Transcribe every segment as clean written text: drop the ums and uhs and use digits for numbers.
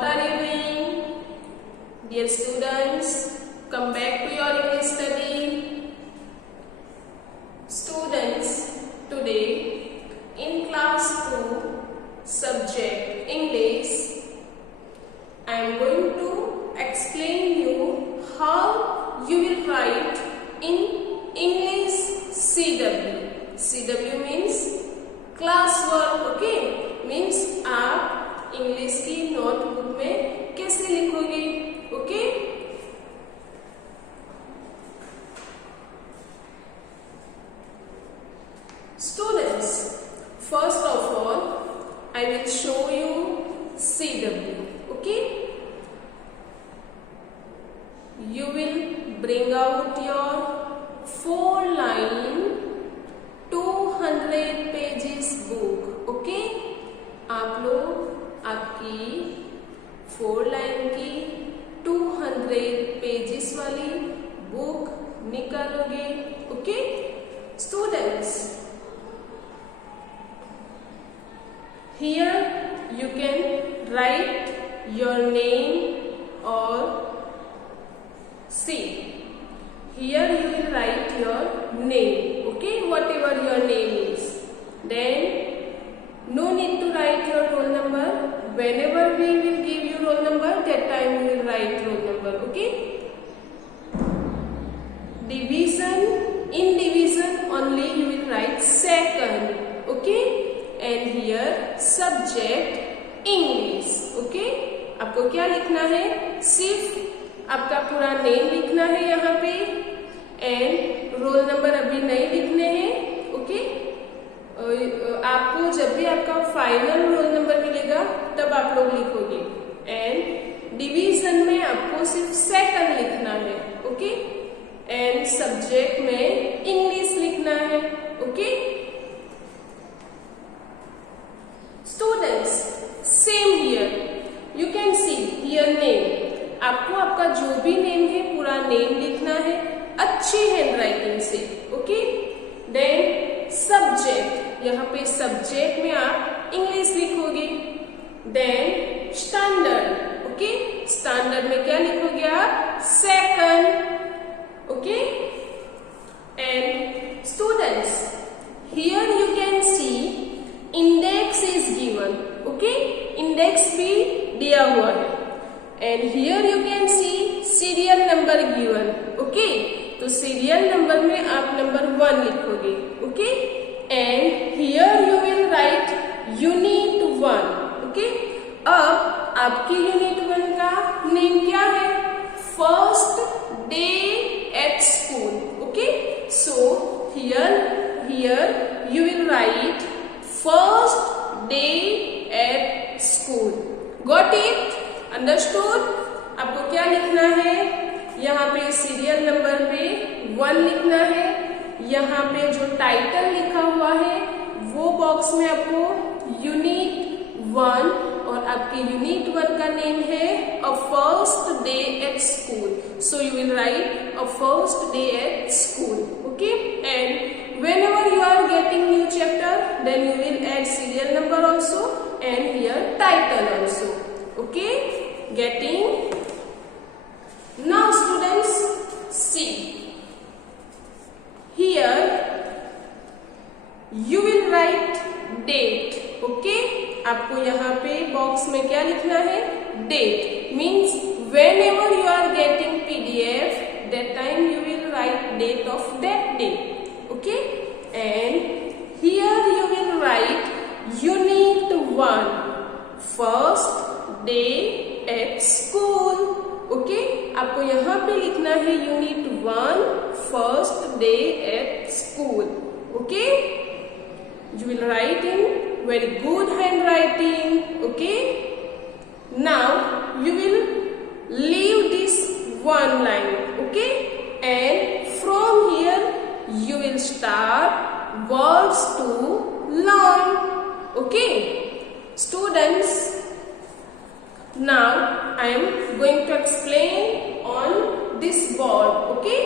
What are you doing? Dear students, come back to your English study. Students, today in class 2, subject English, I am going to explain you how you will write in English CW. CW means classwork, okay? Means आप English की notebook में कैसे लिखोगे, okay? Students, first of all, I will show you CW, okay? You will bring out your 4-line 200 pages book, okay? आप लोग आपकी 4 line की 200 pages वाली बुक निकालोगे, okay? Students, here you can write your name or see. Here you will write your name, okay? Whatever your name is. Then no need to write your roll number. Whenever we will give you roll number, that time you will write roll number, okay? Division, in division only you will write second, okay? And here subject English, okay? आपको क्या लिखना है? सिर्फ आपका पूरा name लिखना है यहाँ पे, एंड रोल नंबर अभी नहीं लिखने हैं, ओके? आपको जब भी आपका फाइनल रोल नंबर मिलेगा तब आप लोग लिखोगे, एंड डिवीजन में आपको सिर्फ सेकंड लिखना है, ओके? एंड सब्जेक्ट में इंग्लिश लिखना है, okay? Students, same here you can see here name. आपको आपका जो भी नेम है पूरा नेम लिखना है अच्छी हैंडराइटिंग से, ओके? देन सब्जेक्ट, यहाँ पे सब्जेक्ट में आप इंग्लिश लिखोगे. Then standard, okay? स्टैंडर्ड में क्या लिखोगे आप? Second, okay? And students, here you can see index is given, okay? Index भी दिया हुआ है. And here you can see serial number given, okay? तो सीरियल नंबर में आप नंबर 1 लिखोगे, okay? And here you will write unit 1, okay? अब आपकी यूनिट 1 का नेम क्या है? First day at school, okay? So here you will write first day at school. Got it? Understood? आपको क्या लिखना है? यहाँ पे सीरियल नंबर पे 1 लिखना है. यहाँ पे जो टाइटल लिखा हुआ है वो बॉक्स में आपको यूनिट 1, और आपके यूनिट 1 का नेम है a first day at school. So you will write a first day at school, okay? And whenever you are getting new chapter, then you will add serial number also and here title also, okay? Getting? Now students, see. Here you will write date, okay? आपको यहाँ पे box में क्या लिखना है? Date means whenever you are getting PDF, that time you will write date of that day, okay? And here you will write unit 1, first day at school, okay? आपको यहाँ पे लिखना है unit 1, first day at school, okay? You will write in very good handwriting, okay? Now you will leave this 1 line, okay? And from here you will start words to learn, okay? Students, now I am going to explain on this board, okay?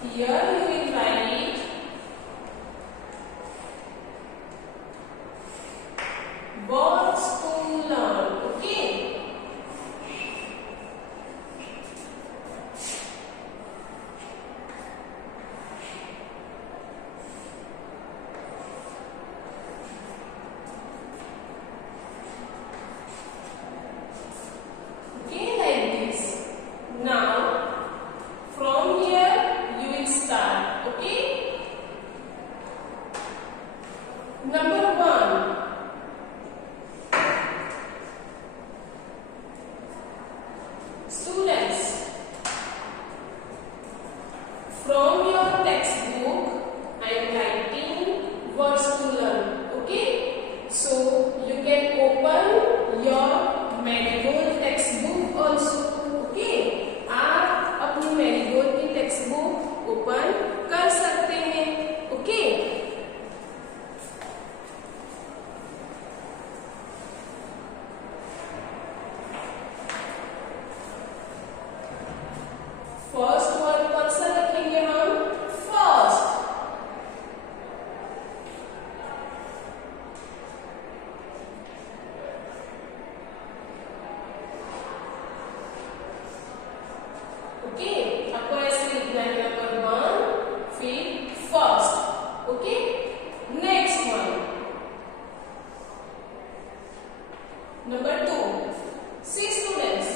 Here you will write words to learn. Okay. Number 1. Students, from your textbook, I am writing words to learn. Okay? So, you can open your Marigold textbook also. Okay? आप अपनी Marigold की textbook open कर सकते हैं. Okay? First word कौन सा रखेंगे हम? फर्स्ट. ओके, आपको ऐसे लिखना है. नंबर 1 फिर first. Okay, next one. Number 2. सी स्टूडेंट्स,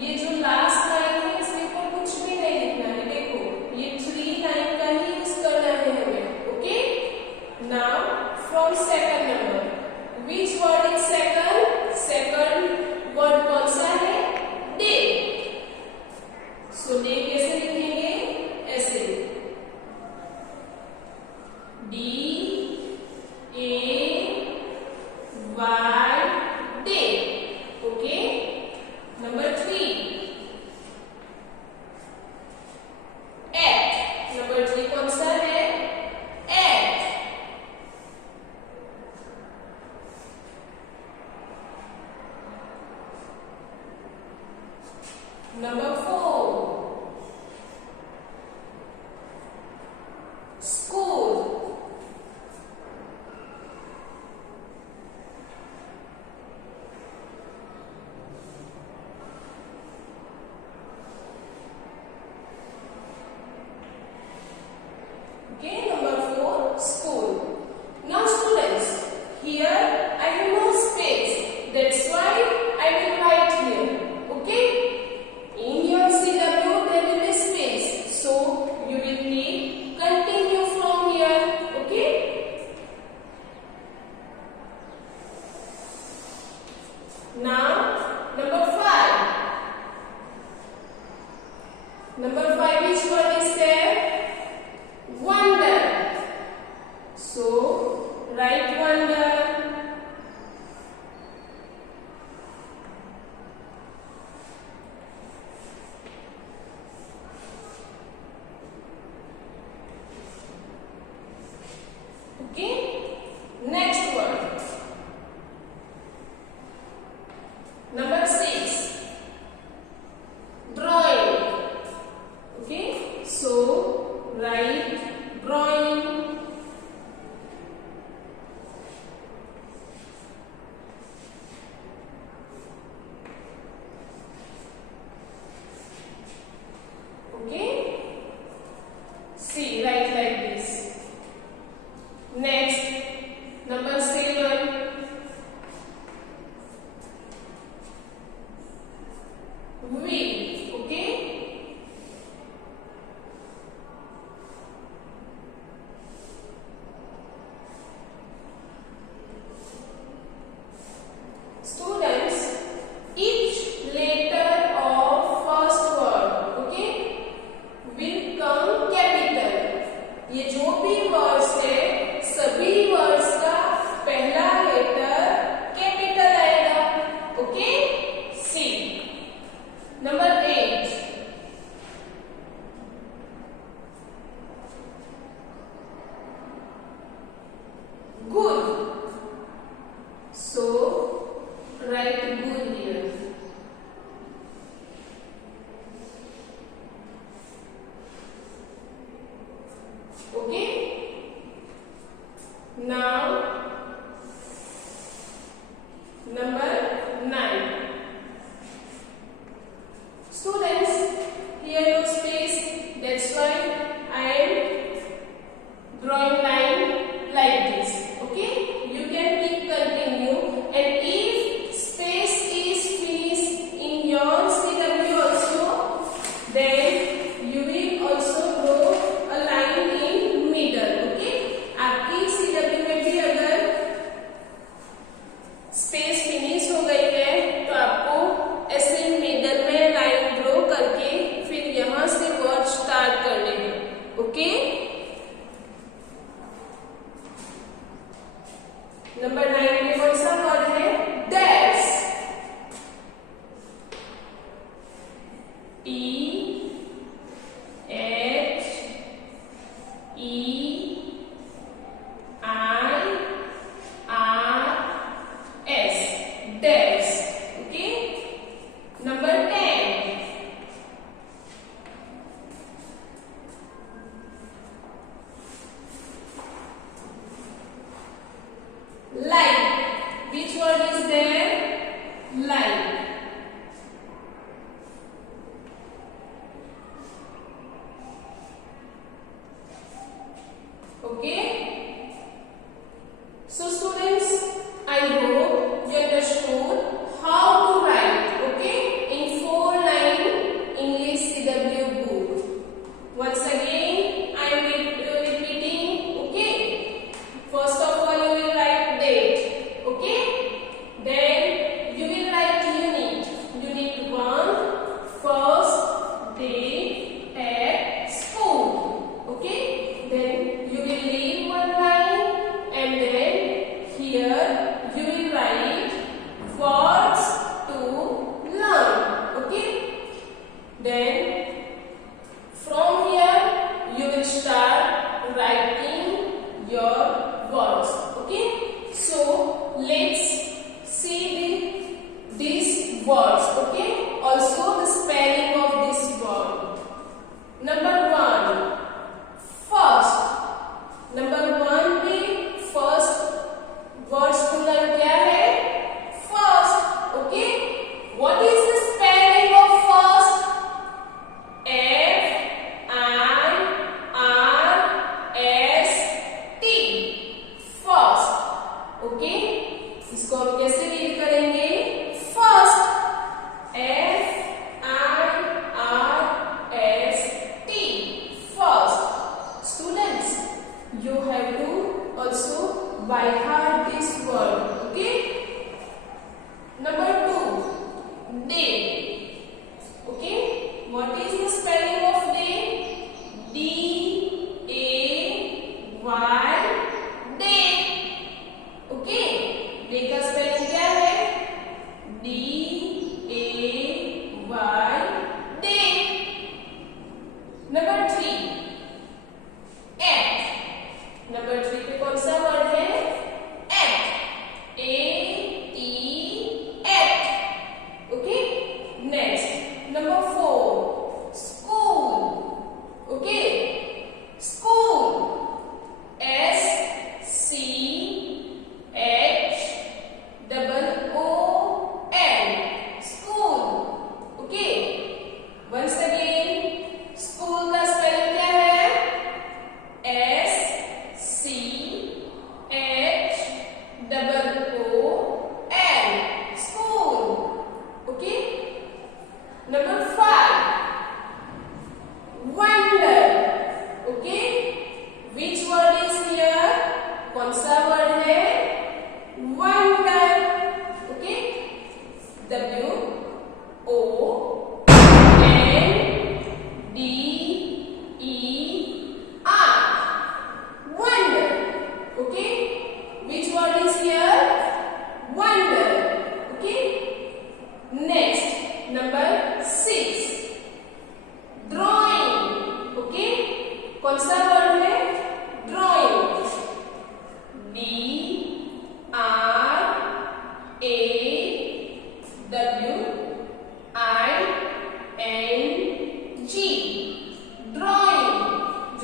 ये जो लास्ट लाइन है इसमें को कुछ भी नहीं लिखना है. देखो, ये 3 लाइन का ही यूज करना है हमें. Okay, now from second number, which word is second? Second word कौन सा है? डे. सो डे कैसे लिखेंगे? ऐसे, D A Y, day. Okay, number 3. Number 3 कौन सा है? Eight. Number 4. School. Okay, number 4, school. Now students, here I have no space. That's why I will write here. Okay? In your CW there will be space. So you will need continue from here. Okay? Now number 5. Number 5, which word is there? Wonder. So write wonder. Okay, next word. Number 6, drawing. Okay, so Okay. Now number 9. Students, here no space, that's why I am drawing line like this. Okay, you can keep continue, and if space is finished in your CW also, then you will also draw a line in middle. Okay, आपकी CW में भी अगर space finish हो गई है तो आपको ऐसे मिडल में लाइन ड्रॉ करके फिर यहां से वर्ड स्टार्ट करने हैं. ओके. नंबर 9 में कौन सा वर्ड है? डैश.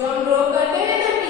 जो हम ड्रॉ करते हैं ना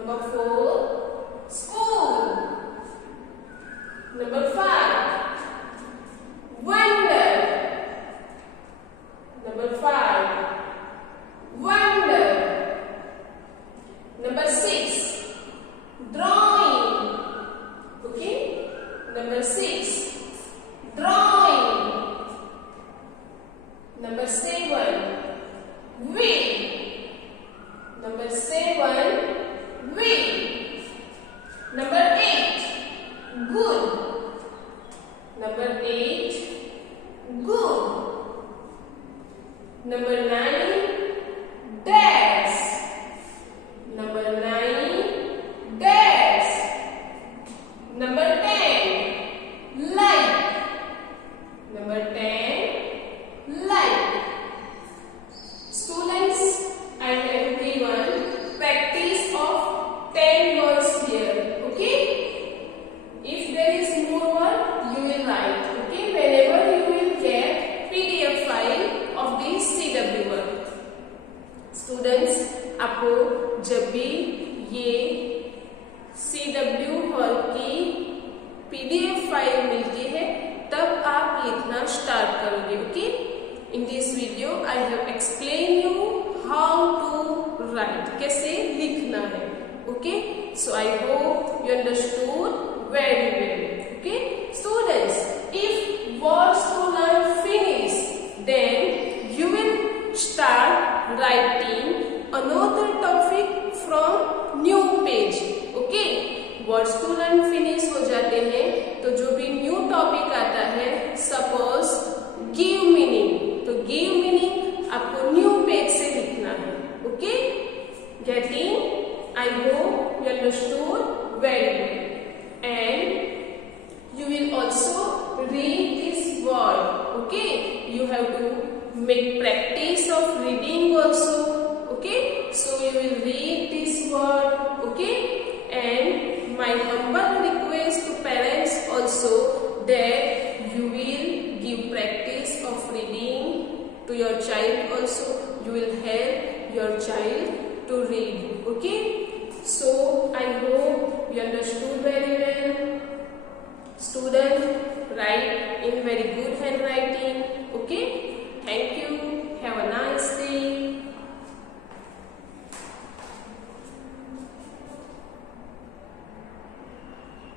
Number 4, school. Number 5, wonder. Number 5, wonder. Number 6, drawing. Okay. Number 6, drawing. Number 7, will. Number 7, will. Number 8, good. Number 8, good. Number 9, dash. Number 9, dash. Number 10, like. Number 10, like. Students, I have given practice of 10 words here. Okay? If there is more word, you will write. Okay? Whenever you will get PDF file of this CW work. Students, आपको जब भी ये CW work की PDF file मिलती है तब आप लिखना स्टार्ट करोगे. Okay? In this video, I have explained you how to write. कैसे लिखना है. Okay? So I hope you understood very well. Okay? Students, if words to learn finish, then you will start writing another topic from new page. Okay? Words to learn finish हो जाते हैं तो जो भी new topic आता है, suppose give meaning, तो give meaning आपको न्यू पेज से लिखना है. Okay? Getting? I hope you understood very well. And you will also read this word. Okay? You have to make practice of reading also. Okay? So you will read this word. Okay? And my humble request to parents also that you will give practice of reading to your child also. You will have